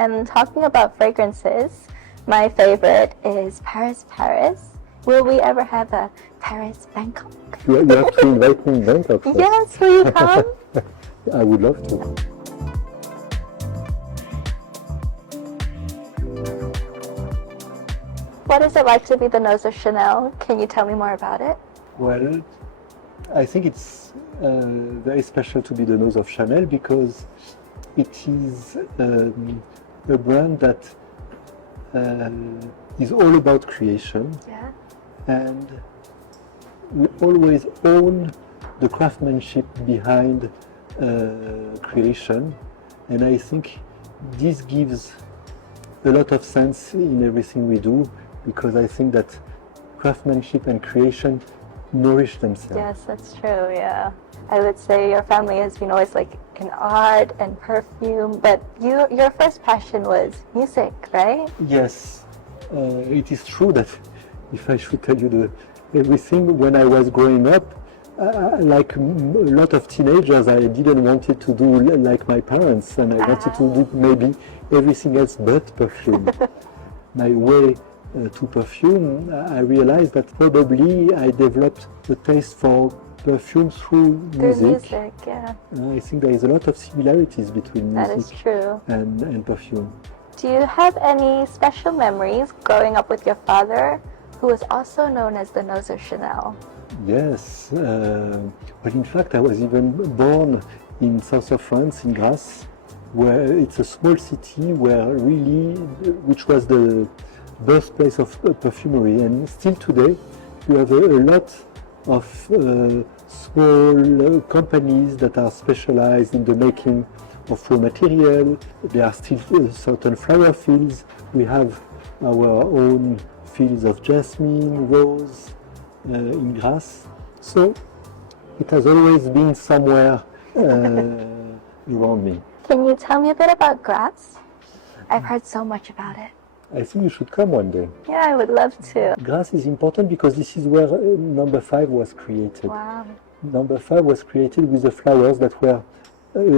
And talking about fragrances, my favorite is Paris, Paris. Will we ever have a Paris, Bangkok? You have to invite me in Bangkok first. Yes, will you come? I would love to. What is it like to be the nose of Chanel? Can you tell me more about it? Well, I think it's very special to be the nose of Chanel because it is a brand that is all about creation. Yeah. And we always own the craftsmanship behind creation, and I think this gives a lot of sense in everything we do, because I think that craftsmanship and creation nourish themselves. Yes, that's true, yeah. I would say your family has been always like in art and perfume, but your first passion was music, right? Yes, it is true that if I should tell you everything, when I was growing up, like a lot of teenagers, I didn't want it to do like my parents, and I wanted to do maybe everything else but perfume. My way to perfume, I realized that probably I developed a taste for perfume through music. Through music, yeah. I think there is a lot of similarities between That music is true. and perfume. Do you have any special memories growing up with your father, who was also known as the nose of Chanel? Yes, but in fact I was even born in south of France, in Grasse, where it's a small city which was the birthplace of perfumery, and still today you have a lot of small companies that are specialized in the making of raw material. There are still certain flower fields. We have our own fields of jasmine, rose in Grasse. So it has always been somewhere around me. Can you tell me a bit about Grasse? I've heard so much about it. I think you should come one day. Yeah, I would love to. Grasse is important because this is where number 5 was created. Wow. Number 5 was created with the flowers that were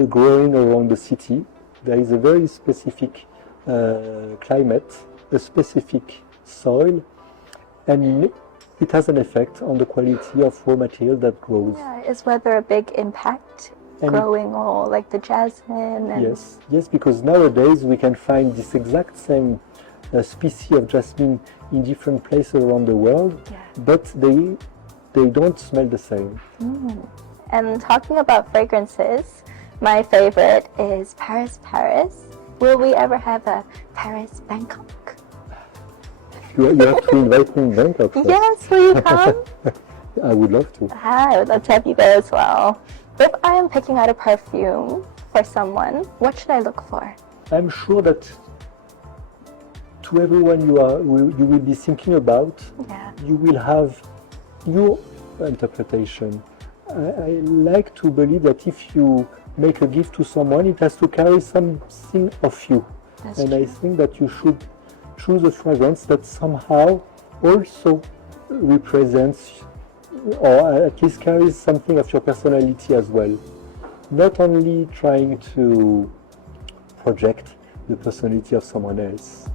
growing around the city. There is a very specific climate, a specific soil, and it has an effect on the quality of raw material that grows. Yeah, is weather a big impact? Growing all like the jasmine? And Yes, because nowadays we can find this exact same species of jasmine in different places around the world, but they don't smell the same. And talking about fragrances, my favorite is Paris, Paris. Will we ever have a Paris, Bangkok? You have to invite me in Bangkok first. Yes, will you come? I would love to. I would love to have you there as well. If I am picking out a perfume for someone, what should I look for? I'm sure that to everyone you will be thinking about, you will have your interpretation. I like to believe that if you make a gift to someone, it has to carry something of you. That's true. I think that you should choose a fragrance that somehow also represents, or at least carries something of your personality as well. Not only trying to project the personality of someone else.